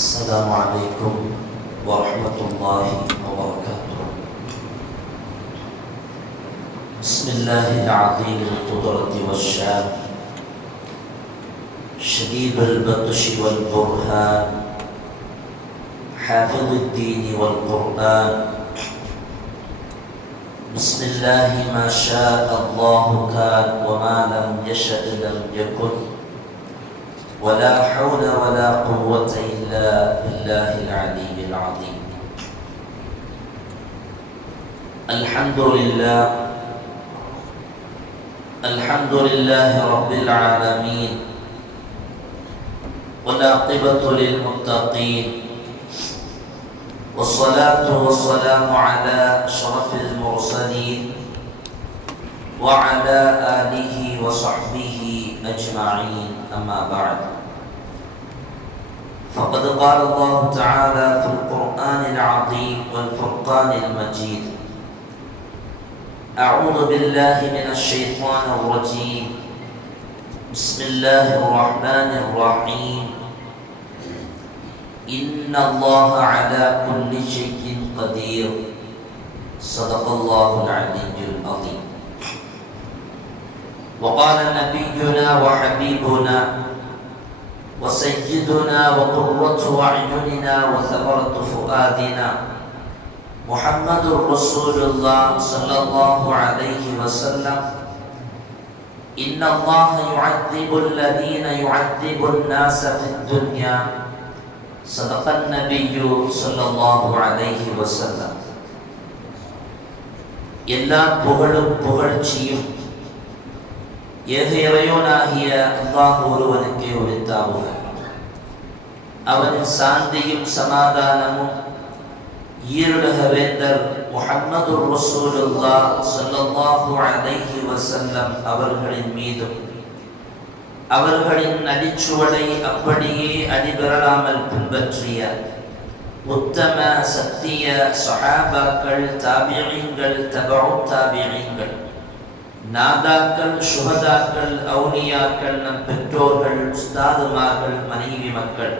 السلام عليكم ورحمة الله وبركاته. بسم الله العظيم القدرة والشان، شديد البطش والبرهان، حافظ الدين والقرآن. بسم الله ما شاء الله كان وما لم يشأ لم يكن، ولا حول ولا قوة إلا بالله العلي العظيم. الحمد لله رب العالمين، والعاقبة للمتقين، والصلاة والسلام على أشرف المرسلين وعلى آله وصحبه أجمعين. أما بعد، فقد قال الله تعالى في القرآن العظيم والفرقان المجيد: أعوذ بالله من الشيطان الرجيم، بسم الله الرحمن الرحيم، إن الله على كل شيء قدير. صدق الله العلي العظيم. وقال نبينا وحبيبنا وسيدنا وقرة أعيننا وثمرة فؤادنا محمد رسول الله صلى الله عليه وسلم: إن الله يعذب الذين يعذب الناس في الدنيا. صدق النبي صلى الله عليه وسلم. எல்லா புகழும் புகழ்ச்சியும் ஏக இறைவனாகிய அல்லாஹ் ஒருவனுக்கே உரித்தாகுக. அவனின் சாந்தியும் சமாதானமும் ஈருலக வேந்தர் முஹம்மது ரசூலுல்லாஹ் ஸல்லல்லாஹு அலைஹி வஸல்லம் அவர்களின் மீதும், அவர்களின் அடிச்சுவடை அப்படியே அடிபெறலாமல் பின்பற்றிய உத்தம சத்திய ஸஹாபாக்கள், தாபிஈன்கள், தபஉ தாபிஈன்கள், நாதாக்கள், சுஹதாக்கள், அவுலியாக்கள், நம் பெற்றோர்கள், உஸ்தாதுமார்கள், மனைவி மக்கள்,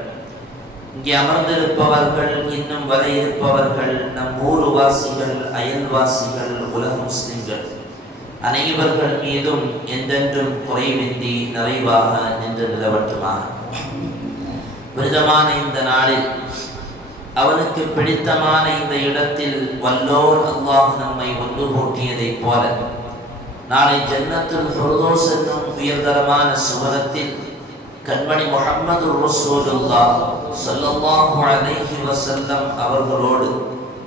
இங்கே அமர்ந்திருப்பவர்கள், இன்னும் வர இருப்பவர்கள், நம் ஊர்வாசிகள், அயல்வாசிகள், உலக முஸ்லிம்கள் அனைவர்கள் மீதும் என்றென்றும் குறைவின்றி நிறைவாக நின்று நிலவட்டுமாக. விருதமான இந்த நாளில், அவனுக்கு பிடித்தமான இந்த இடத்தில் வல்லோர் அல்லாஹ் நம்மை ஒன்று கூட்டியதைப் போல நாளை ஜன்னத்துல் ஃபிர்தௌஸ் என்னும் உயர்தரமான சுவனத்தில் கண்மணி முஹம்மது ரசூலுல்லாஹ் ஸல்லல்லாஹு அலைஹி வஸல்லம் அவர்களோடு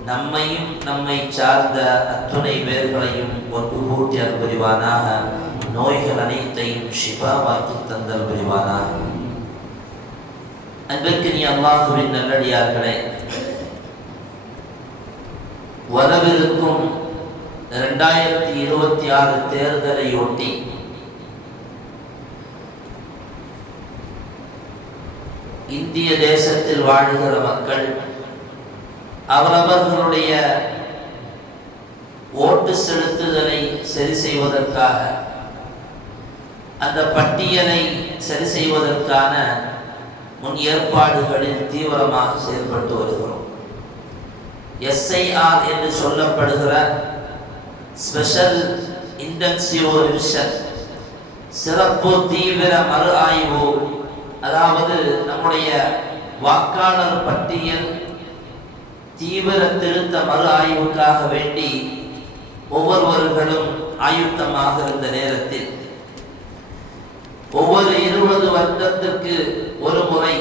நம்மையும் நம்மை சார்ந்த அத்துணை பேர்களையும் ஒன்று கூட்டி அருள்புரிவானாக. நோய்கள் அனைத்தையும் ஷிஃபாவாக்கி தந்தல் புரிவானாக. அன்பிற்கினிய அல்லாஹுவின் நல்லடியார்களே, வரவிருக்கும் 2026 தேர்தலையொட்டி இந்திய தேசத்தில் வாழுகிற மக்கள் அவரவர்களுடைய ஓட்டு செலுத்துதலை சரி செய்வதற்காக, அந்த பட்டியலை சரி செய்வதற்கான முன் ஏற்பாடுகளில் தீவிரமாக செயல்பட்டு வருகிறோம். SIR என்று சொல்லப்படுகிற ஸ்பெஷல் இன்டென்சிவ் ரிவிஷன், சிறப்பு தீவிர மறு ஆய்வு, அதாவது நம்முடைய வாக்காளர் பட்டியல் தீவிர திருத்த மறு ஆய்வுக்காக வேண்டி ஒவ்வொருவர்களும் ஆயுத்தமாக இருந்த நேரத்தில், ஒவ்வொரு 20 வருடத்திற்கு ஒரு முறை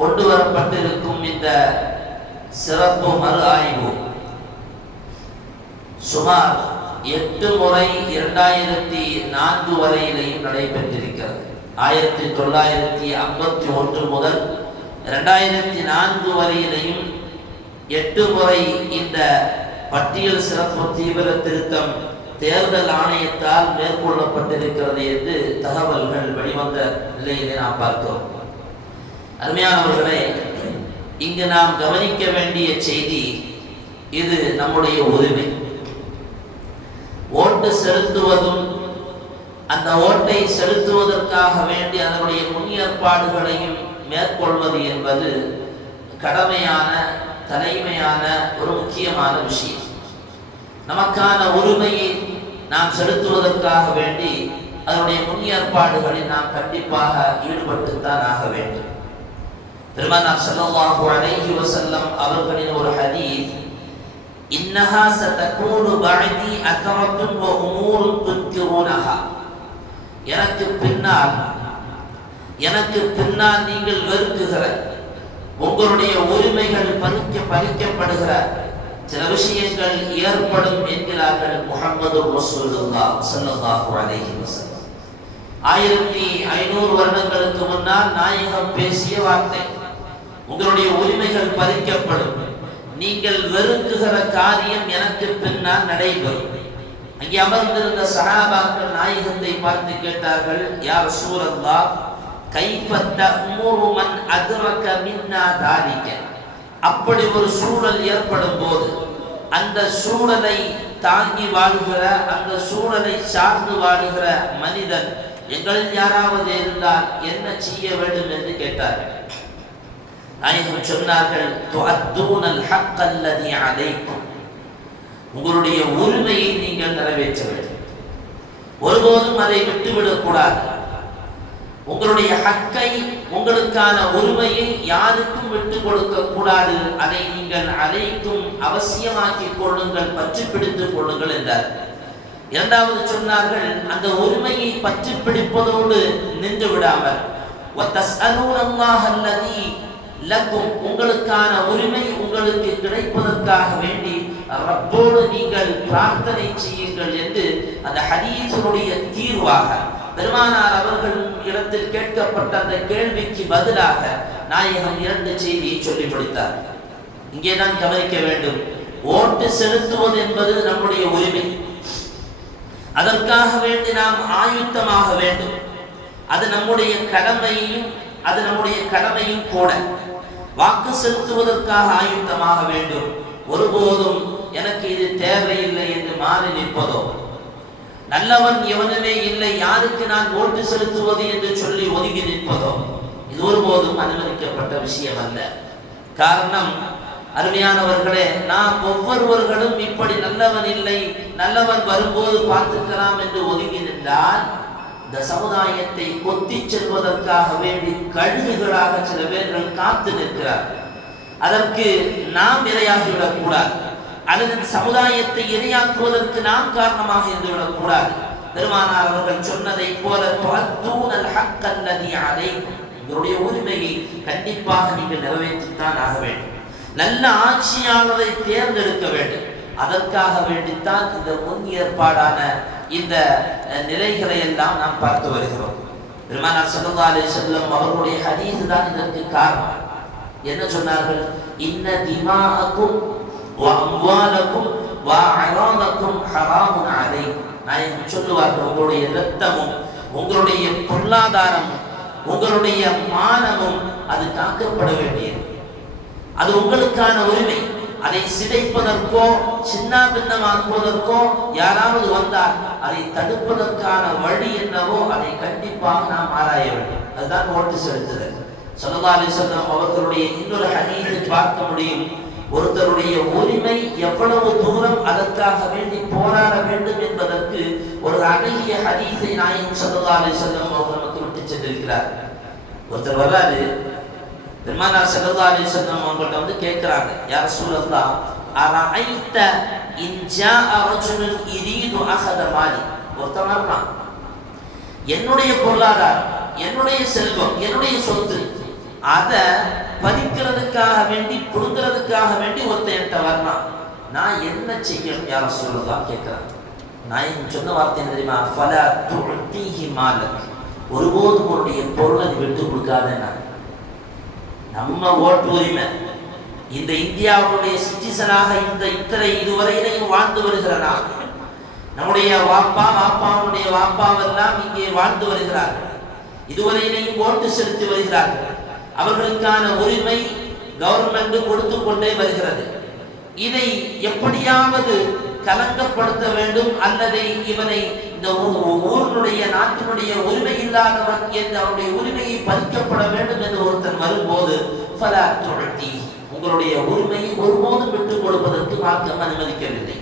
கொண்டு வரப்பட்டிருக்கும் இந்த சிறப்பு மறு ஆய்வு சுமார் 8 முறை 2004 வரையிலேயும் நடைபெற்றிருக்கிறது. 1951 முதல் 2004 வரையிலேயும் 8 முறை இந்த பட்டியல் சிறப்பு தீவிர திருத்தம் தேர்தல் ஆணையத்தால் மேற்கொள்ளப்பட்டிருக்கிறது என்று தகவல்கள் வெளிவந்த நிலையிலே நாம் பார்க்கிறோம். அருமையானவர்களே, இங்கு நாம் கவனிக்க வேண்டிய செய்தி, இது நம்முடைய உரிமை. ஓட்டு செலுத்துவதும் அந்த ஓட்டை செலுத்துவதற்காக வேண்டி அதனுடைய முன் ஏற்பாடுகளையும் மேற்கொள்வது என்பது கடமையான தலைமையான ஒரு முக்கியமான விஷயம். நமக்கான உரிமையை நாம் செலுத்துவதற்காக வேண்டி அதனுடைய முன்னேற்பாடுகளில் நாம் கண்டிப்பாக ஈடுபட்டுத்தான் ஆக வேண்டும். பெருமானார் ஸல்லல்லாஹு அலைஹி வஸல்லம் அவர்களின் ஒரு ஹதீஸ், இன்னஹா சதகூனு பஅதி அத்ரத்துன் வ உமூருன் துன்கிருனஹா, எனக்கு பின்னால் நீங்கள் வெறுக்குகிற உங்களுடைய உரிமைகள் பறிக்கப்படுகிற சில விஷயங்கள் ஏற்படும் என்கிறார்கள் முஹம்மது ரசூலுல்லாஹ் ஸல்லல்லாஹு அலைஹி வஸல்லம். 1500 வருடங்களுக்கு முன்னால் நாயகம் பேசிய வார்த்தை, உங்களுடைய உரிமைகள் பறிக்கப்படும், நீங்கள் வெறுக்குகிற காரியம் எனக்கு பின்னால் நடைபெறும். அங்கே அமர்ந்திருந்த சஹாபாக்கள் நாயகத்தை பார்த்து கேட்டார்கள், யா ரசூலல்லாஹ், கைஃப தஅமுரு மன் அத்ரக மின்னா தாலிக, அப்படி ஒரு சூழல் ஏற்படும் போது அந்த சூழலை தாங்கி வாழ்கிற, அந்த சூழலை சார்ந்து வாழ்கிற மனிதன் எங்களில் யாராவது இருந்தால் என்ன செய்ய வேண்டும் என்று கேட்டார்கள். நாயகம் சொன்னார்கள், துஅத்தூனல் ஹக்கல்லதி அலைக்கும், உங்களுடைய உரிமையை நீங்கள் நிறைவேற்ற வேண்டும், ஒருபோதும் அதை விட்டுவிடக்கூடாது. உங்களுடைய ஹக்கை, உங்களுக்கான உரிமையை யாருக்கும் விட்டு கொடுக்க கூடாது. அதை நீங்கள் அலைக்கும் அவசியமாக்கிக் கொள்ளுங்கள், பற்றி பிடித்துக் கொள்ளுங்கள் என்றார். இரண்டாவது சொன்னார்கள், அந்த உரிமையை பற்றி பிடிப்பதோடு நின்று விடாமல், உங்களுக்கான உரிமை உங்களுக்கு கிடைப்பதற்காக வேண்டி ரப்போடு நீங்கள் பிரார்த்தனை செய்யுங்கள் என்று அந்த ஹதீஸுடைய தீர்வாக பெருமானார் அவர்கள் இடத்தில் கேட்கப்பட்ட அந்த கேள்விக்கு பதிலாக நாயகம் 2 செய்தியை சொல்லி முடித்தார். இங்கேதான் கவனிக்க வேண்டும். ஓட்டு செலுத்துவது என்பது நம்முடைய உரிமை, அதற்காக வேண்டி நாம் ஆயுத்தமாக வேண்டும். அது நம்முடைய கடமையும் கூட. வாக்கு செலுத்துவதற்காக ஆயுத்தமாக வேண்டும். ஒருபோதும் எனக்கு இது தேவையில்லை என்று மாறி நிற்பதோ, நல்லவன் எவனுமே இல்லை, யாருக்கு நான் ஓட்டு செலுத்துவது என்று சொல்லி ஒதுங்கி நிற்பதோ, இது ஒருபோதும் அனுமதிக்கப்பட்ட விஷயம் அல்ல. காரணம், அருமையானவர்களே, நாம் ஒவ்வொருவர்களும் இப்படி நல்லவன் இல்லை, நல்லவன் வரும்போது பார்த்துக்கலாம் என்று ஒதுங்கி நின்றால் இந்த சமுதாயத்தை கொத்தி செல்வதற்காக வேண்டி கழுகுகளாக சில பேர்கள் காத்து நிற்கிறார். அதற்கு நாம் இரையாகிவிடக் கூடாது, அல்லது சமுதாயத்தை இரையாக்குவதற்கு நாம் காரணமாக இருந்துவிடக் கூடாது. பெருமானார் அவர்கள் சொன்னதை போல, துஅத்தூனல் ஹக்கல்லதி அலைக்கும், உங்களுடைய உரிமையை கண்டிப்பாக நீங்கள் நிறைவேற்றித்தான் ஆக வேண்டும். நல்ல ஆட்சியாளரை தேர்ந்தெடுக்க வேண்டும். அதற்காக வேண்டித்தான் இந்த முன் ஏற்பாடான இந்த நிலைகளை எல்லாம் நாம் பார்த்து வருகிறோம். பெருமானார் ஸல்லல்லாஹு அலைஹி வஸல்லம் அவர்களுடைய ஹதீஸ் தான் இதற்கு காரணம். என்ன சொன்னார்கள்? இன்ன திமாஅக்கும் வ அம்வாலக்கும் வ அராதக்கும் ஹராமுன் அலைக்கும். நாயகம் சொல்லுவார்கள், உங்களுடைய இரத்தமும் உங்களுடைய பொருளாதாரமும் உங்களுடைய மானமும் அது காக்கப்பட வேண்டியது, அது உங்களுக்கான உரிமை. அதை சிதைப்பதற்கோ சின்ன பின்னமாக்குவதற்கோ யாராவது வந்தால் அதை தடுப்பதற்கான வழி என்னவோ அதை கண்டிப்பாக நாம் ஆராய வேண்டும். அதுதான் ஓட்டு செலுத்துதல். ஸல்லல்லாஹு அலைஹி வஸல்லம் அவர்களுடைய இன்னொரு ஹதீஸை பார்க்க முடியும். ஒருத்தருடைய உரிமை எவ்வளவு தூரம் அதற்காக வேண்டி போராட வேண்டும் என்பதற்கு ஒரு அழகிய ஹதீஸை நாயகம் ஸல்லல்லாஹு அலைஹி வஸல்லம் அவர்கள் நமக்கு விட்டு சென்றிருக்கிறார். ஒருத்தர் வர்றாரு, பெருமானார் ஸல்லல்லாஹு அலைஹி வஸல்லம் அவங்கள்ட்ட வந்து கேட்கிறாங்க, யா ரசூலல்லாஹ், அரஐத இன் ஜாஅ ரஜுலுன் யரீது அஹத மாலி. ஒருத்தன் வர்றான், என்னுடைய பொருளாதாரம், என்னுடைய செல்வம், என்னுடைய சொத்து, அதை பறிக்கிறதுக்காக வேண்டி புடுங்கிறதுக்காக வேண்டி ஒருத்தன் என்கிட்ட வர்றான், நான் என்ன செய்யணும் யா ரசூலல்லாஹ் கேட்கிறான். நான் சொன்ன வார்த்தை என்ன தெரியுமா? ஃபலா துஅதீஹி மாலக், ஒருபோதும் உன்னுடைய பொருளை விட்டு கொடுக்காதேன்னா. நம்ம ஓட்டு உரிமை, இந்த இந்தியாவுடைய சிட்டிசனாக இத்தனை இதுவரையிலையும் வாழ்ந்து வருகிறனா, நம்முடைய வாப்பாவுடைய வாப்பாவெல்லாம் இங்கே வாழ்ந்து வருகிறார்கள், இதுவரையிலையும் ஓட்டு செலுத்தி வருகிறார்கள். அவர்களுக்கான உரிமை கவர்மெண்ட் கொடுத்து கொண்டே வருகிறது. இதை எப்படியாவது கலங்கப்படுத்த வேண்டும், அல்லது இவனை இந்த ஊரினுடைய நாட்டினுடைய உரிமை இல்லாதவன் என்று அவருடைய உரிமையை பறிக்கப்பட வேண்டும் என்று ஒருத்தன் வரும்போது ஃபலா துஅதி, உங்களுடைய உரிமையை ஒருபோதும் விட்டுக் கொடுப்பதற்கு மார்க்கம் அனுமதிக்கவில்லை.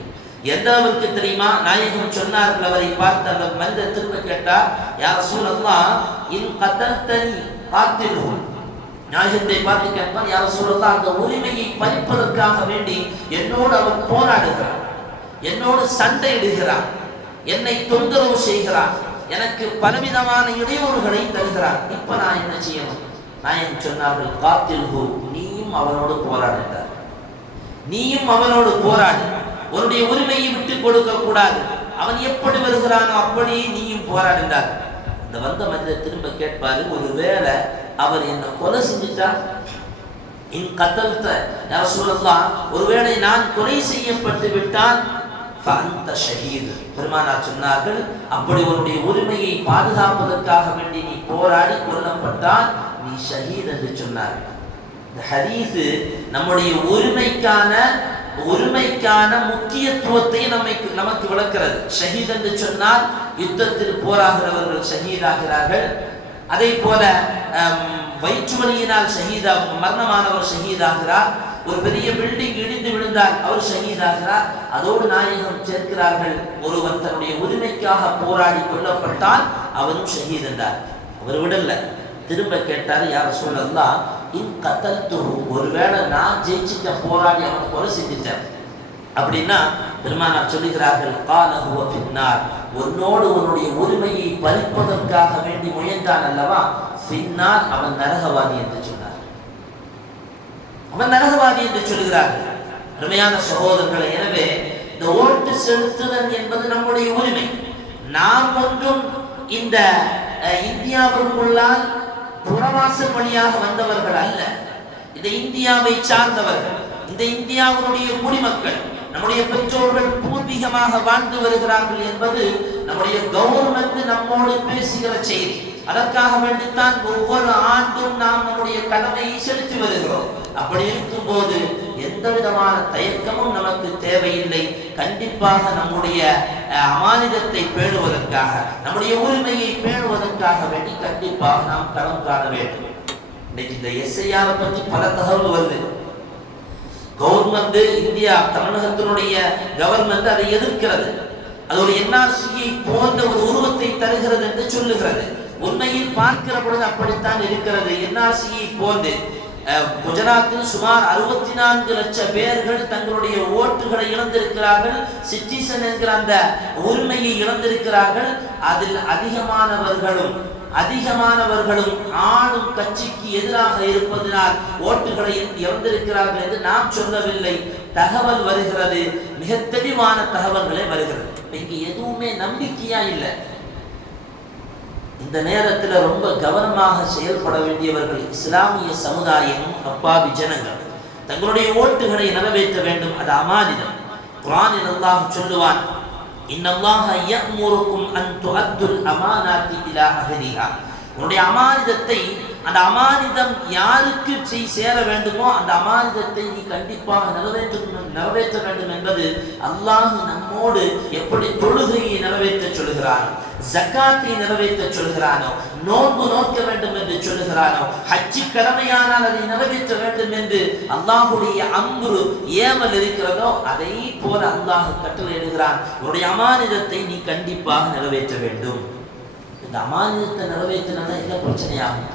எந்த அளவுக்கு தெரியுமா? நாயகம் சொன்னார்கள், அவரை பார்த்து அந்த மனிதர் திரும்ப கேட்டார், யா ரசூலல்லாஹ் இன் கதல்தனி காத்திலு. நாயகத்தை பார்த்து கேட்பார், யா ரசூலல்லாஹ் அந்த உரிமையை பறிப்பதற்காக வேண்டி என்னோடு அவர் போராடுகிறார், என்னோடு சண்டையிடுகிறார், என்னை தொந்தரவு செய்கிறார், எனக்கு பலவிதமான இடையூறுகளை தருகிறார், இப்ப நான் என்ன செய்யணும்? நாயகம் சொன்னார்கள், காத்தில்ஹு, நீயும் அவனோடு போராடுகிறார், நீயும் அவனோடு போராடு, உன்னுடைய உரிமையை விட்டு கொடுக்க கூடாது, அவன் எப்படி வருகிறானோ அப்படியே நீயும் போராடுகிறார். இந்த வந்த மனிதர் திரும்ப கேட்பாரு, ஒருவேளை அவர் என்ன கொலை செஞ்சுட்டா, இன் கதல்த யா ரசூலல்லாஹ், ஒருவேளை நான் கொலை செய்யப்பட்டு விட்டால் ஃபஅன்த ஷஹீத், பெருமானார் சொன்னார்கள், அப்படி உன்னுடைய உரிமையை பாதுகாப்பதற்காக வேண்டி நீ போராடி கொல்லப்பட்டால் நீ ஷஹீத் என்று சொன்னார்கள். இந்த ஹதீஸ் நம்முடைய உரிமைக்கான முக்கியத்துவத்தை நமக்கு விளக்கிறது. ஷஹீத் என்று சொன்னால் யுத்தத்தில் போராகிறவர்கள் ஷஹீதாகிறார்கள். அதே போல வயிற்று வலியினால் மரணமானவர் ஷஹீதாகிறார். ஒரு பெரிய பில்டிங் இடிந்து விழுந்தால் அவர் ஷஹீதாகிறார். அதோடு நாயகம் சேர்க்கிறார்கள், ஒருவன் தன்னுடைய உரிமைக்காக போராடி கொல்லப்பட்டால் அவனும் ஷஹீத் என்றார். அவர் விடல, திரும்ப கேட்டார், யா ரசூலல்லாஹ் இன் கதல்துஹு, ஒருவேளை நான் ஜெயிச்சிட்ட போராடி அவனை கொலை செஞ்சிட்டேன் அப்படின்னா பெருமானார் சொல்லுகிறார்கள், கால ஹுவ ஃபின்னார், உன்னோடு உன்னுடைய உரிமையை பறிப்பதற்காக வேண்டி முயன்றான் அல்லவா, ஃபின்னார், அவன் நரகவாதி என்று சொன்னார். அவன் நரகவாதி என்று சொல்கிறார்கள். அருமையான சகோதரர்களை, எனவே இந்த ஓட்டு செலுத்துதல் என்பது நம்முடைய உரிமை. நாம் ஒன்றும் இந்த இந்தியாவிற்குள்ளால் புறவாசல் வழியாக வந்தவர்கள் அல்ல, இந்த இந்தியாவை சார்ந்தவர்கள், இந்த இந்தியாவுடைய குடிமக்கள், நம்முடைய பெற்றோர்கள் பூர்வீகமாக வாழ்ந்து வருகிறார்கள் என்பது நம்முடைய கவர்மெண்ட் நம்மோடு பேசுகிற செய்தி. அதற்காக வேண்டித்தான் ஒவ்வொரு ஆண்டும் நாம் நம்முடைய கடமையை செலுத்தி வருகிறோம். அப்படி இருக்கும் போது எந்த விதமான தயக்கமும் நமக்கு தேவையில்லை. கண்டிப்பாக நம்முடைய அமானிதத்தை பேணுவதற்காக, நம்முடைய உரிமையை பேணுவதற்காக வேண்டி கண்டிப்பாக நாம் களம் காண வேண்டும். இன்னைக்கு இந்த எஸ்ஐஆர் பற்றி பல தகவல் வருது. கவர்மெண்ட், இந்தியா தமிழகத்தினுடைய கவர்மெண்ட் அதை எதிர்க்கிறது. அது ஒரு என்ஆர்சியை போன்ற ஒரு உருவத்தை தருகிறது என்று சொல்லுகிறது. உண்மையில் பார்க்கிற பொழுது அப்படித்தான் இருக்கிறது. என்ஆர்சியை போன்று குஜராத்தில் சுமார் 64 லட்சம் பேர்கள் தங்களுடைய ஓட்டுகளை இழந்திருக்கிறார்கள், சிட்டிசன் என்கிற அந்த உரிமையை இழந்திருக்கிறார்கள். அதில் அதிகமானவர்களும் ஆளும் கட்சிக்கு எதிராக இருப்பதனால் ஓட்டுகளை இழந்திருக்கிறார்கள் என்று நாம் சொல்லவில்லை. தகவல் வருகிறது, மிக தெளிவான தகவல்களே வருகிறது. இங்கு எதுவுமே நம்பிக்கையா இல்லை. இந்த நேரத்தில் ரொம்ப கவனமாக செயல்பட வேண்டியவர்கள் இஸ்லாமிய சமுதாயமும் அப்பாவி ஜனங்கள். தங்களுடைய ஓட்டுகளை நிறைவேற்ற வேண்டும், அது அமானிதம். குர்ஆனில் அல்லாஹ் சொல்லுவான், இன்னல்லாஹ யஅமுருக்கும் அன் துஅத்துல் அமானாத்தி இலா அஹ்லிஹா. உன்னுடைய அமானிதத்தை, அந்த அமானிதம் யாருக்கு சேர வேண்டுமோ அந்த அமானிதத்தை நீ கண்டிப்பாக நிறைவேற்ற வேண்டும் என்பது அல்லாஹ் நம்மோடு எப்படி தொழுகையை நிறைவேற்ற சொல்கிறானோ, ஜக்காத்தை நிறைவேற்ற சொல்கிறானோ, நோன்பு நோக்க வேண்டும் என்று சொல்கிறானோ, ஹஜ்ஜி கடமையானால் அதை நிறைவேற்ற வேண்டும் என்று அல்லாஹுடைய அம்ரு ஏவல் இருக்கிறதோ அதை போல அல்லாஹ் கட்டளையிடுகிறான். உன்னுடைய அமானிதத்தை நீ கண்டிப்பாக நிறைவேற்ற வேண்டும். இந்த அமானிதத்தை நிறைவேற்றினா என்ன பிரச்சனையாகும்?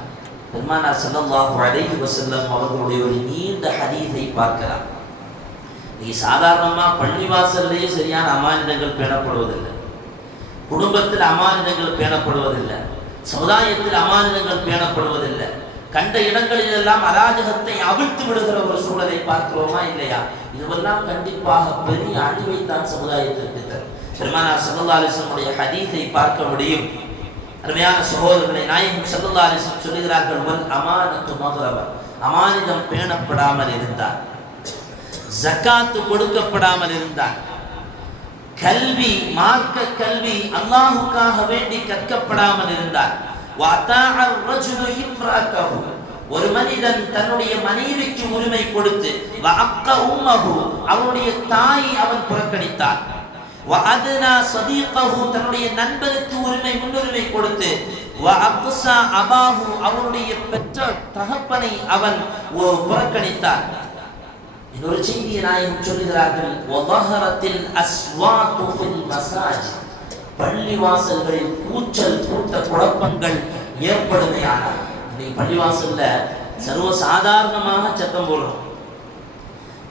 பெருமானார் ஸல்லல்லாஹு அலைஹி வஸல்லம் அவர்களுடைய ஒரு நீண்ட ஹதீஸை பார்க்கலாம். நீ சாதாரணமா பள்ளிவாசல்லையே சரியான அமானிதங்கள் பேணப்படுவதில்லை, குடும்பத்தில் அமானிதங்கள் பேணப்படுவதில்லை, சமுதாயத்தில் அமானிதங்கள் பேணப்படுவதில்லை. கண்ட இடங்களிலெல்லாம் அராஜகத்தை அவிழ்த்து விடுகிற ஒரு சூழலை பார்க்கிறோமா இல்லையா? இதுவெல்லாம் கண்டிப்பாக பெரிய அழிவைத்தான் சமுதாயத்திற்கு தரும். பெருமானார் ஸல்லல்லாஹு அலைஹி வஸல்லம் ஹதீஸை பார்க்க முடியும். அருமையான சகோதரர்களை, நாயகம் ஸல்லல்லாஹு அலைஹி வஸல்லம் சொல்கிறார்கள், வல் அமானத்து மக்ரப, அமானிதம் பேணப்படாமல் இருந்தால், ஜகாத் கொடுக்கப்படாமல் இருந்தால், கல்வி, மார்க்க கல்வி அல்லாஹ்வுக்காக வேண்டி கற்கப்படாமல் இருந்தால், வஅதாஅ الرجل இம்ராத்தஹு, ஒரு மனிதன் தன்னுடைய மனைவிக்கு உரிமை கொடுத்து, வஅக்க உம்மஹு, அவனுடைய தாயை அவன் புறக்கணித்தான், வஅத்னா ஸதீகஹு, தன்னுடைய நண்பருக்கு முன்னுரிமை கொடுத்து, வஅக்ஸா அபாஹு, அவனுடைய பெற்ற தகப்பனை அவன் புறக்கணித்தான். இன்னொரு செய்தியை நாயகம் சொல்லுகிறார்கள், வதஹரத்தில் அஸ்வாத்து ஃபில் மசாஜித், பள்ளிவாசல்களில் கூச்சல் கூட்ட குழப்பங்கள் ஏற்படுமையானால். இன்னைக்கு பள்ளிவாசல்ல சர்வ சாதாரணமாக சத்தம் போடுறோம்.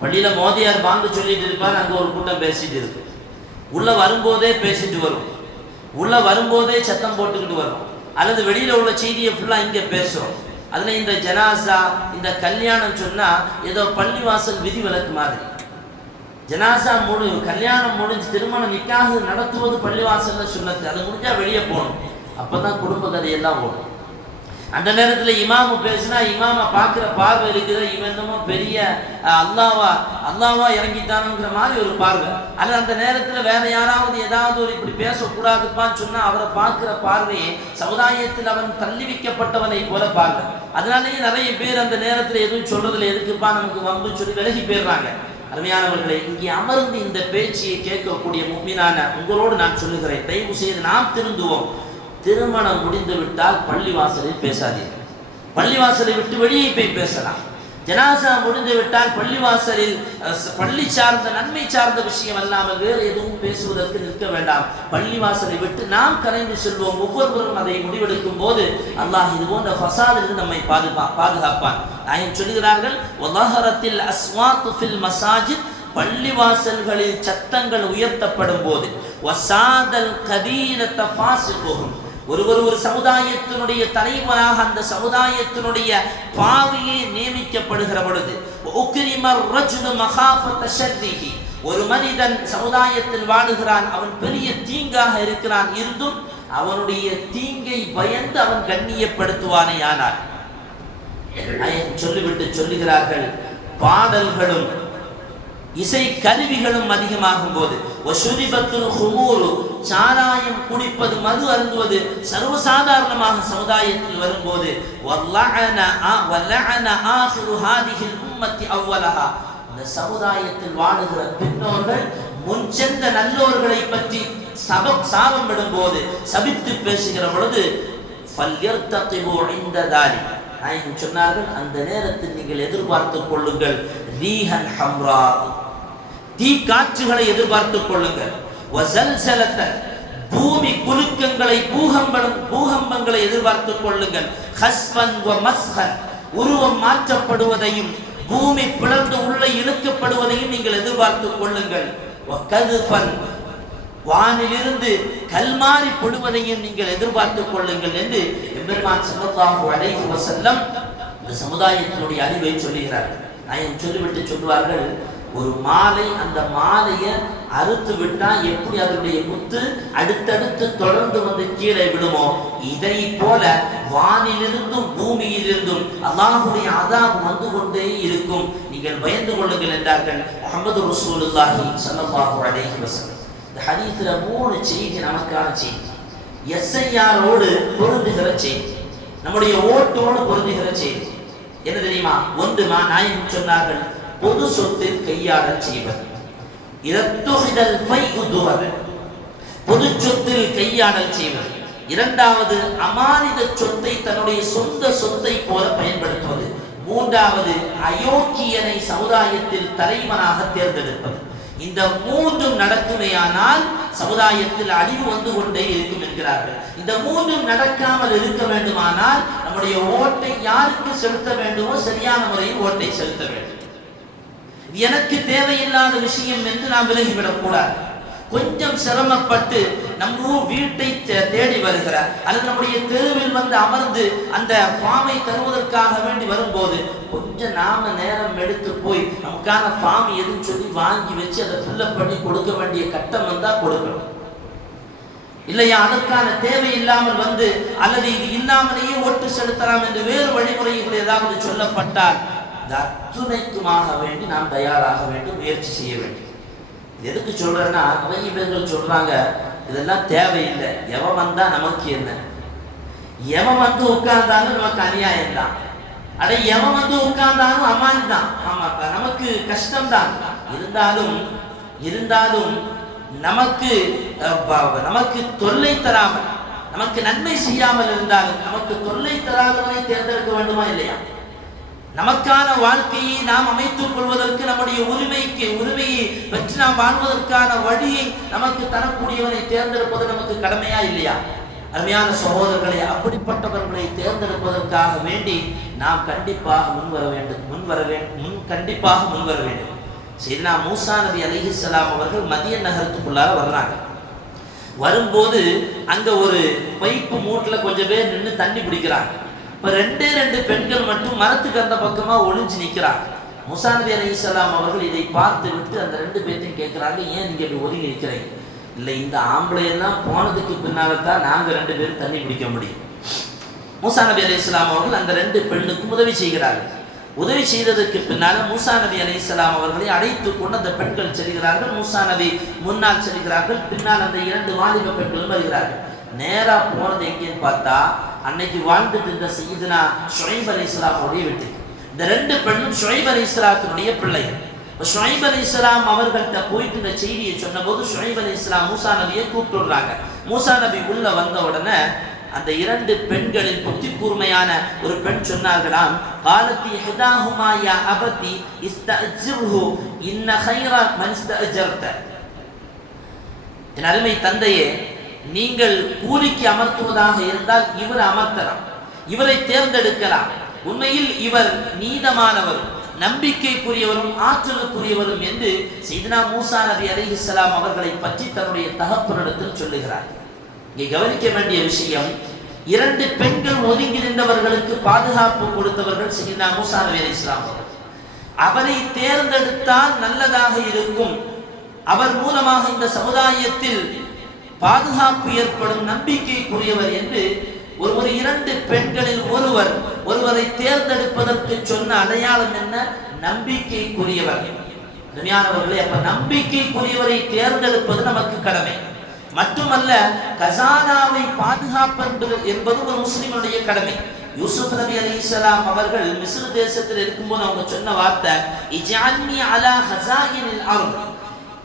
பள்ளியில மோதியார் பாங்கு சொல்லிட்டு இருப்பார், அங்க ஒரு கூட்டம் பேசிட்டு இருக்கு. உள்ள வரும்போதே பேசிட்டு வரும், உள்ள வரும்போதே சத்தம் போட்டுக்கிட்டு வரும், அல்லது வெளியில உள்ள செய்தியை ஃபுல்லா இங்க பேசுறோம். அதுல இந்த ஜனாசா, இந்த கல்யாணம் சொன்னா ஏதோ பள்ளிவாசல் விதி விலக்கு மாதிரி. ஜனாசா கல்யாணம் முடிஞ்சு திருமணம் நிக்காஹ் நடத்துவது பள்ளிவாசல்ல சுன்னத்து. அது முடிஞ்சா வெளியே போகணும், அப்பதான் குடும்ப கதையெல்லாம் ஓடும். அந்த நேரத்தில் இமாமு பேசினா இமாம பார்க்குற பார்வை இருக்குது, இவன் என்னமோ பெரிய அல்லாவா இறங்கித்தானுங்கிற மாதிரி ஒரு பார்வை. அல்லது அந்த நேரத்தில் வேற யாராவது ஏதாவது ஒரு இப்படி பேசக்கூடாதுப்பான்னு சொன்னா அவரை பார்க்குற பார்வையை சமுதாயத்தில் அவன் தள்ளி வைக்கப்பட்டவனை போல பார்வை. அதனாலேயே நிறைய பேர் அந்த நேரத்தில் எதுவும் சொல்றதுல எதுக்குப்பா நமக்கு வம்பு சொல்லி விலகி போயிடுறாங்க. அருமையானவர்களை, இங்கே அமர்ந்து இந்த பேச்சியை கேட்கக்கூடிய முஃமினான உங்களோடு நான் சொல்லுகிறேன், தயவு செய்து நாம் திருந்துவோம். திருமணம் முடிந்து விட்டால் பள்ளிவாசலில் பேசாதீர்கள். பள்ளிவாசலை விட்டு வெளியே போய் பேசலாம். ஜனாசா முடிந்து விட்டால் பள்ளிவாசலில் பள்ளி சார்ந்த நன்மை சார்ந்த விஷயம் அல்லாமல் வேறு எதுவும் பேசுவதற்கு நிற்க வேண்டாம். பள்ளிவாசலை விட்டு நாம் கலைந்து செல்வோம். ஒவ்வொருவரும் அதை முடிவெடுக்கும் போது அல்லாஹ் இது போன்ற ஃபசாதிலிருந்து நம்மை பாதுகாப்பான். நாயகம் சொல்லுகிறார்கள், வதஹரத்தில் அஸ்வாத்து ஃபில் மசாஜித், பள்ளிவாசல்களில் சத்தங்கள் உயர்த்தப்படும் போது, வசாதல் கபீரத ஃபாஸிகுஹும், ஒரு சமுதாயத்தினுடைய தலைவராக அந்த சமுதாயத்தினுடைய பாவியை நியமிக்கப்படுகிற பொழுது, உக்ரிமர் ரஜுலு மகாஃபத ஷர்ரிஹி, ஒரு மனிதன் சமுதாயத்தில் வாழுகிறான், அவன் பெரிய தீங்காக இருக்கிறான், இருந்தும் அவனுடைய தீங்கை பயந்து அவன் கண்ணியப்படுத்துவானே. ஆனால் சொல்லிவிட்டு சொல்லுகிறார்கள், பாடல்களும் இசை கருவிகளும் அதிகமாகும் போது, வசுரிபத்துல் ஹுமூரு, சாராயம் குடிப்பது, மது அருந்துவது சர்வசாதாரணமாக சமுதாயத்தில் வரும்போது, வல்லஅன ஆஹிரு ஹாதிஹில் உம்மத்தி அவ்வலஹா, இந்த சமுதாயத்தில் வாழுகிற பெண்ணோர்கள் முன் சென்ற நல்லோர்களை பற்றி சாபம் விடும்போது, சபித்து பேசுகிற பொழுது, ஃபல்யர்தகிபு இன்த தாலிக், நாயகம் சொன்னார்கள், அந்த நேரத்தில் நீங்கள் எதிர்பார்த்துக் கொள்ளுங்கள் ரீஹன் ஹம்ரா, தீ காற்றுகளை எதிர்பார்த்துக் கொள்ளுங்கள், வஸல்ஸலத்தன், பூமி குலுக்கங்களை பூகம்பங்களை எதிர்பார்த்துக் கொள்ளுங்கள், ஹஸ்ஃபன் வ மஸ்ஹன், உருவம் மாற்றப்படுவதையும் பூமி பிளந்து உள்ளே இழுக்கப்படுவதையும் நீங்கள் எதிர்பார்த்துக் கொள்ளுங்கள், வகதுஃபன், வானிலிருந்து கல்மாரி படுவதையும் நீங்கள் எதிர்பார்த்துக் கொள்ளுங்கள் என்று எம்பெருமான் ஸல்லல்லாஹு அலைஹி வஸல்லம் இந்த சமுதாயத்தினுடைய அறிவை சொல்லுகிறார்கள். நாயகம் சொல்லிவிட்டு சொல்வார்கள், ஒரு மாலை, அந்த மாலையை அறுத்து விட்டா எப்படி அதனுடைய முத்து அடுத்தடுத்து தொடர்ந்து வந்து கீழே விடுமோ, இதை போல வானிலிருந்தும் பூமியிலிருந்தும் அல்லாஹ்வுடைய அஸாப் வந்து கொண்டே இருக்கும், நீங்கள் பயந்து கொள்ளுங்கள் என்றார்கள் முஹம்மது ரசூலுல்லாஹி ஸல்லல்லாஹு அலைஹி வஸல்லம். இந்த ஹதீஸ்ல 3 செய்தி நமக்கான செய்தி. எஸ்ஐஆரோடு பொருந்துகிற செய்தி, நம்முடைய ஓட்டோடு பொருந்துகிற செய்தி. என்ன தெரியுமா? ஒன்று, நாயகம் சொன்னார்கள், பொது சொத்தில் கையாடல் செய்வது. இரத்துஹிதல் ஃபைஉதுவர், பொது சொத்தில் கையாடல் செய்வது. இரண்டாவது, அமானித சொத்தை தன்னுடைய சொந்த சொத்தை போல பயன்படுத்துவது. மூன்றாவது, அயோக்கியனை சமுதாயத்தில் தலைவனாக தேர்ந்தெடுப்பது. இந்த மூன்றும் நடக்குமேயானால் சமுதாயத்தில் அழிவு வந்து கொண்டே இருக்கும் என்கிறார்கள். இந்த மூன்றும் நடக்காமல் இருக்க வேண்டுமானால் நம்முடைய ஓட்டை யாருக்கு செலுத்த வேண்டுமோ சரியான முறையில் ஓட்டை செலுத்த வேண்டும். எனக்கு தேவையில்லாத விஷயம் என்று நாம் விலகிவிடக் கூடாது. கொஞ்சம் சிரமப்பட்டு நம்ம வீட்டை தேடி வருகிறார் அல்லது நம்முடைய தெருவில் வந்து அமர்ந்து அந்த ஃபார்மை தருவதற்காக வேண்டி வரும்போது கொஞ்சம் நாம நேரம் எடுத்து போய் நமக்கான ஃபார்ம் எதுன்னு சொல்லி வாங்கி வச்சு அதை ஃபில்லப் பண்ணி கொடுக்க வேண்டிய கட்டம் வந்தா கொடுக்கணும். இல்லையா, அதற்கான தேவை இல்லாமல் வந்து அல்லது இது இல்லாமலேயே ஓட்டு செலுத்தலாம் என்று வேறு வழிமுறைகள் ஏதாவது சொல்லப்பட்டால் அது அத்துணைக்குமாக வேண்டி நாம் தயாராக வேண்டும், முயற்சி செய்ய வேண்டும். எதுக்கு சொல்றேன்னா, நிறைய பேர்கள் சொல்றாங்க இதெல்லாம் தேவையில்லை, எவன் வந்தா நமக்கு என்ன, எவன் வந்து உட்கார்ந்தாலும் நமக்கு அநியாயம் தான், அட எவன் வந்து உட்கார்ந்தாலும் அமானி தான், ஆமாப்பா நமக்கு கஷ்டம்தான், இருந்தாலும் நமக்கு தொல்லை தராமல் நமக்கு நன்மை செய்யாமல் இருந்தாலும் நமக்கு தொல்லை தராதவனை தேர்ந்தெடுக்க வேண்டுமா இல்லையா? நமக்கான வாழ்க்கையை நாம் அமைத்துக் கொள்வதற்கு, நம்முடைய உரிமையை பெற்று நாம் வாழ்வதற்கான வழியை நமக்கு தரக்கூடியவனை தேர்ந்தெடுப்பது நமக்கு கடமையா இல்லையா? அருமையான சகோதரர்களை, அப்படிப்பட்டவர்களை தேர்ந்தெடுப்பதற்காக வேண்டி நாம் கண்டிப்பாக முன்வர வேண்டும். சையதுனா மூசா நபி அலைஹிஸ்ஸலாம் அவர்கள் மதியன் நகரத்துக்குள்ளார வர்றாங்க. வரும்போது அங்க ஒரு பைப்பு மூட்டுல கொஞ்சம் பேர் நின்று தண்ணி பிடிக்கிறாங்க. இப்ப ரெண்டு பெண்கள் மட்டும் மரத்துக்கு அந்த பக்கமா ஒளிஞ்சு நிற்கிறாங்க. மூசா நபி அலைஹிஸ்ஸலாம் அவர்கள் இதை பார்த்து விட்டு அந்த 2 பேர்த்தையும் கேட்கிறாங்க, ஏன் நீங்க இப்படி ஒதுங்கி நிற்கிறீங்க? இல்லை, இந்த ஆம்பளை எல்லாம் போனதுக்கு பின்னால்தான் நாங்க 2 பேரும் தண்ணி பிடிக்க முடியும். மூசா நபி அலைஹிஸ்ஸலாம் அவர்கள் அந்த 2 பெண்ணுக்கும் உதவி செய்கிறார்கள். உதவி செய்ததற்கு பின்னால மூசா நபி அலைஹிஸ்ஸலாம் அவர்களை அழைத்து கொண்டு அந்த பெண்கள் செல்கிறார்கள். மூசா நபி முன்னால் செல்கிறார்கள், பின்னால் அந்த 2 வாலிப பெண்களும் வருகிறார்கள். நேரா போனது எங்கேன்னு பார்த்தா, அன்னைக்கு வாழ்ந்துட்டு இருந்த சையதுனா ஷுஐப் அலைஹிஸ்ஸலாமுடைய வீட்டுக்கு. இந்த 2 பெண்ணும் ஷுஐப் அலைஹிஸ்ஸலாத்துடைய பிள்ளைகள். ஷுஐப் அலைஹிஸ்ஸலாம் அவர்கள்ட்ட போயிட்டு இந்த செய்தியை சொன்னபோது ஷுஐப் அலைஹிஸ்ஸலாம் மூசா நபியை கூப்பிட்டு வர்றாங்க. மூசா நபி உள்ள வந்த உடனே அந்த 2 பெண்களில் புத்தி கூர்மையான ஒரு பெண் சொன்னார்களாம், காலத்தி ஹிதாஹுமா யா அபதி இஸ்தஅஜிர்ஹு இன்ன கைர மன் இஸ்தஅஜர்த. என் அருமை தந்தையே, நீங்கள் கூலிக்கு அமர்த்துவதாக இருந்தால் இவர் அமர்த்தலாம், இவரை தேர்ந்தெடுக்கலாம். உண்மையில் இவர் நீதமானவரும் நம்பிக்கைக்குரியவரும் ஆற்றலுக்குரியவரும் என்று சையதுனா மூசா நபி அலைஹிஸ்ஸலாம் அவர்களை பற்றி தன்னுடைய தகப்பனிடத்தில் சொல்லுகிறார். இங்கே கவனிக்க வேண்டிய விஷயம், 2 பெண்கள் ஒதுங்கி நின்றவர்களுக்கு பாதுகாப்பு கொடுத்தவர்கள் சையதுனா மூசா நபி அலைஹிஸ்ஸலாம் அவர்கள். அவரை தேர்ந்தெடுத்தால் நல்லதாக இருக்கும், அவர் மூலமாக இந்த சமுதாயத்தில் பாதுகாப்பு ஏற்படும், நம்பிக்கைக்குரியவர் என்று ஒரு 2 பெண்களில் ஒருவரை தேர்ந்தெடுப்பதற்கு சொன்ன அடையாளம் என்ன? நம்பிக்கைக்குரியவர். துனியானவர்களே, அப்ப நம்பிக்கைக்குரியவரை தேர்ந்தெடுப்பது நமக்கு கடமை. மட்டுமல்ல, கசானாவை பாதுகாப்பது என்பது ஒரு முஸ்லிமுடைய கடமை. யூசுப் நபி அலைஹிஸ்ஸலாம் அவர்கள் மிஸ்ர் தேசத்தில் இருக்கும்போது அவங்க சொன்ன வார்த்தை, இஜஅல்னி அலா ஹஸாயினில் அர்த்,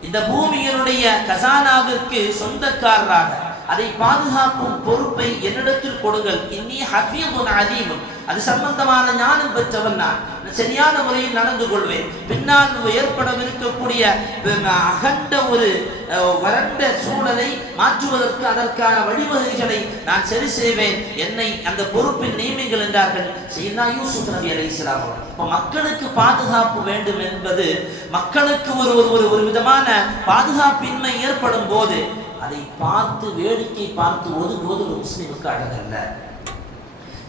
இந்த பூமியினுடைய கசானாவிற்கு சொந்தக்காரராக, அதை பாதுகாக்கும் பொறுப்பை என்னிடத்தில் கொடுங்கள். இன்னி ஹஃபீதுன் அலீம், அது சம்பந்தமான ஞானம் பெற்றவன் நான், சரியான முறையில் நடந்து கொள்வேன். பின்னால் ஏற்படவிருக்கக்கூடிய அகண்ட ஒரு வறண்ட சூழலை மாற்றுவதற்கு அதற்கான வழிவகைகளை நான் சரி செய்வேன், என்னை அந்த பொறுப்பில் நியமிங்கள் என்றார்கள் சையதுனா யூசுப் நபி அலைஹிஸ்ஸலாம் அவர்கள். இப்போ மக்களுக்கு பாதுகாப்பு வேண்டும் என்பது, மக்களுக்கு ஒரு விதமான பாதுகாப்பின்மை ஏற்படும் போது அதை பார்த்து வேடிக்கை பார்த்து ஒதுங்குவது ஒரு முஸ்லிமுக்கு அழகல்ல.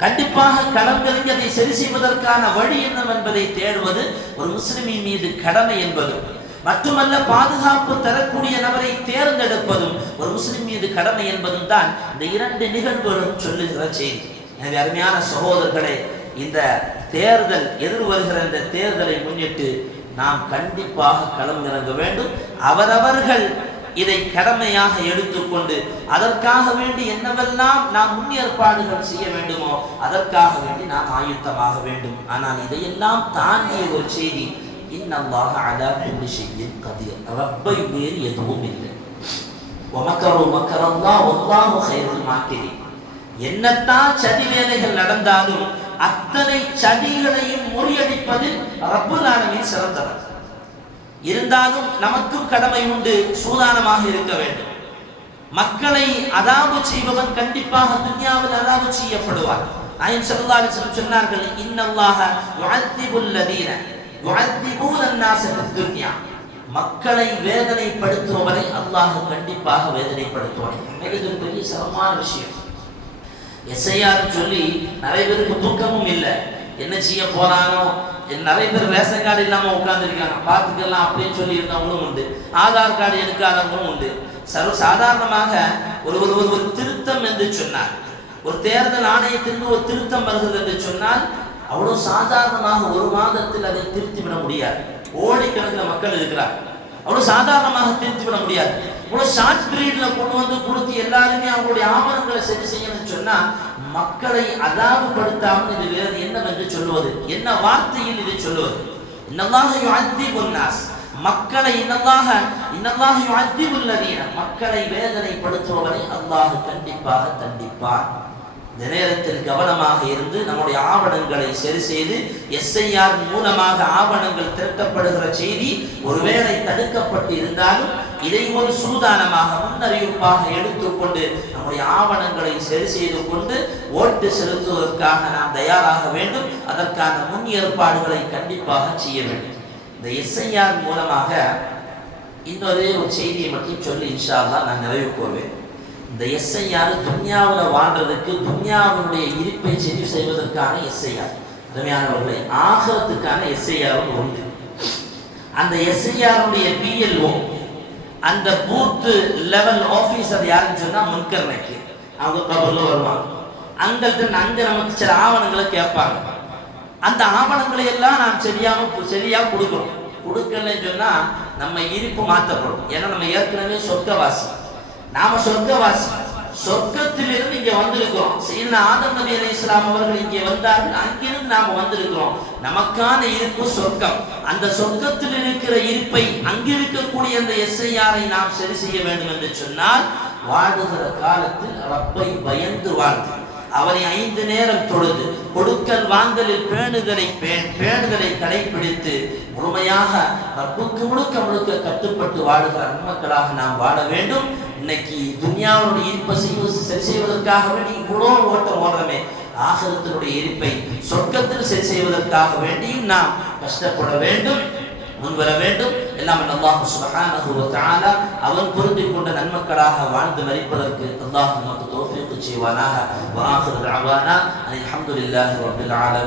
கண்டிப்பாக களங்கலில் அதை சரி செய்வதற்கான வழி என்னவென்பதை தேடுவது ஒரு முஸ்லிமின் மீது கடமை என்பதும், மட்டுமல்ல பாதுகாப்பு தரக்கூடிய நபரை தேர்ந்தெடுப்பதும் ஒரு முஸ்லிம் மீது கடமை என்பதும் தான் இந்த 2 நிகழ்வுகளும் சொல்லுகிற செய்தி. எனவே அருமையான சகோதரர்களே, இந்த தேர்தல் எதிர்வருகிற இந்த தேர்தலை முன்னிட்டு நாம் கண்டிப்பாக களம் இறங்க வேண்டும். அவரவர்கள் இதை கடமையாக எடுத்துக்கொண்டு அதற்காக வேண்டி என்னவெல்லாம் நாம் முன்னேற்பாடுகள் செய்ய வேண்டுமோ அதற்காக வேண்டி நாம் ஆயுத்தமாக வேண்டும். ஆனால் இதையெல்லாம் தாண்டிய ஒரு செய்தி, இன்னல்லாஹ அலா குல்லி ஷைஇன் கதீர், ரப்பை வேறு எதுவும் இல்லை. வமக்கரு மக்கரல்லாஹ் வல்லாஹு கைருல் மாக்கிரீன். என்னத்தான் சதி வேலைகள் நடந்தாலும் அத்தனை சதிகளையும் முறியடிப்பதில் ரப்புல் ஆலமீன் சிறந்தவர். இருந்தாலும் நமக்கும் கடமை உண்டு, சூதானமாக இருக்க வேண்டும். மக்களை அதாபு செய்பவன் கண்டிப்பாக துன்யாவில் அதாபு செய்யப்படுவார். நாயகம் ஸல்லல்லாஹு அலைஹி வஸல்லம் சொன்னார்கள், இன்னல்லாஹ யுஅذிபுல் லதீன யுஅذிபூன الناس ஃபித் துன்யா. மக்களை வேதனைப்படுத்துபவரை அல்லாஹ் கண்டிப்பாக வேதனைப்படுத்துவார். இது ஒரு பெரிய சிரமமான விஷயம். எஸ்ஐஆர் சொல்லி நிறைய பேருக்கு தூக்கமும் இல்லை, என்ன செய்ய போறானோ. நிறைய பேர் ரேஷன் கார்டு இல்லாம உட்கார்ந்துருக்காங்க, பார்த்துக்கலாம் அப்படின்னு சொல்லி இருந்தவங்களும் உண்டு, ஆதார் கார்டு எடுக்காதவங்களும் உண்டு. சாதாரணமாக ஒரு திருத்தம் என்று சொன்னார், ஒரு தேர்தல் ஆணையத்திற்கு ஒரு திருத்தம் வருகிறது என்று சொன்னால் அவ்வளவு சாதாரணமாக ஒரு மாதத்தில் அதை திருத்திவிட முடியாது. கோடிக்கணக்கில் மக்கள் இருக்கிறார், அவ்வளவு சாதாரணமாக திருத்திவிட முடியாது. இவ்வளவு ஷார்ட் பீரியட்ல கொண்டு வந்து கொடுத்து எல்லாருமே அவங்களுடைய ஆவணங்களை சரி செய்யணும்னு சொன்னா மக்களை அதாபப்படுத்தாமல் இது வேறு என்னவென்று சொல்லுவது, என்ன வார்த்தையில் இதை சொல்லுவது? இன்னல்லாஹ யுஅذிபுன் நாஸ், மக்களை இன்னல்லாஹ் யுஅذிபுல் லதீன, மக்களை வேதனைப்படுத்துபவரை அல்லாஹ் கண்டிப்பாக தண்டிப்பார். இந்த நேரத்தில் கவனமாக இருந்து நம்முடைய ஆவணங்களை சரி செய்து SIR மூலமாக ஆவணங்கள் திரட்டப்படுகிற செய்தி ஒருவேளை தடுக்கப்பட்டு இருந்தாலும் இதை ஒரு சூதானமாக முன்னறிவிப்பாக எடுத்துக்கொண்டு நம்முடைய ஆவணங்களை சரி செய்து கொண்டு ஓட்டு செலுத்துவதற்காக நாம் தயாராக வேண்டும். அதற்கான முன் ஏற்பாடுகளை கண்டிப்பாக செய்ய வேண்டும். இந்த SIR மூலமாக இன்னொரு ஒரு செய்தியை மட்டும் சொல்லி இன்ஷா அல்லாஹ் நான் நிறைவு கூறுவேன். இந்த SIR துன்யாவில் வாழ்றதுக்கு, துன்யாவினுடைய இருப்பை சரி செய்வதற்கான SIR, அருமையானவர்களை, ஆகரத்துக்கான SIR உண்டு. அந்த SIR PLO, அந்த பூத் லெவல் ஆபீசர் யாருன்னு சொன்னா முன்கர் நக்கீர், அவங்க கபர்ல வருவாங்க. அங்க நமக்கு சில ஆவணங்களை கேட்பாங்க. அந்த ஆவணங்களை எல்லாம் நாம் சரியா கொடுக்கணும். கொடுக்கலன்னு சொன்னா நம்ம இருப்பு மாற்றப்படும். ஏன்னா நம்ம ஏற்கனவே சொர்க்கவாசி, நாம சொர்க்கவாசி, சொர்க்கத்திலிருந்து இங்க வந்திருக்கிறோம். சையதுனா ஆதம் நபி அலைஹிஸ்ஸலாம் அவர்கள் இங்கே வந்தார்கள், அங்கிருந்து நாம வந்திருக்கிறோம். நமக்கான இருப்பு சொர்க்கம். அந்த சொர்க்கத்தில் இருக்கிற இருப்பை அங்கிருக்கக்கூடிய அந்த SIR நாம் சரி செய்ய வேண்டும் என்று சொன்னால் வாழுகிற காலத்தில் ரப்பை பயந்து வாழ்ந்து அவரை 5 நேரம் தொழுது கொடுக்கல் வாங்கலில் பேணுதலை கடைபிடித்து முழுமையாக ரப்புக்கு முழுக்க கட்டுப்பட்டு வாழுகிற நன்மக்களாக நாம் வாழ வேண்டும். இன்னைக்கு துன்யாவுடைய இருப்பை சரி செய்வதற்காக வேண்டி இவ்வளோ ஓட்டம் ஓடுறமே, ஆகிரத்தினுடைய இருப்பை சொர்க்கத்தில் சரி செய்வதற்காக வேண்டியும் நாம் கஷ்டப்பட வேண்டும், முன்வர வேண்டும். எல்லாம் அல்லாஹ் சுப்ஹானஹு வ தஆலா அவன் பொருந்திக் கொண்ட நன்மக்களாக வாழ்ந்து மரிப்பதற்கு அல்லாஹ் நமக்கு தௌஃபீக் செய்வானாக. வ ஆகிரு தஅவானா அல்ஹம்துலில்லாஹி ரப்பில் ஆலமீன்.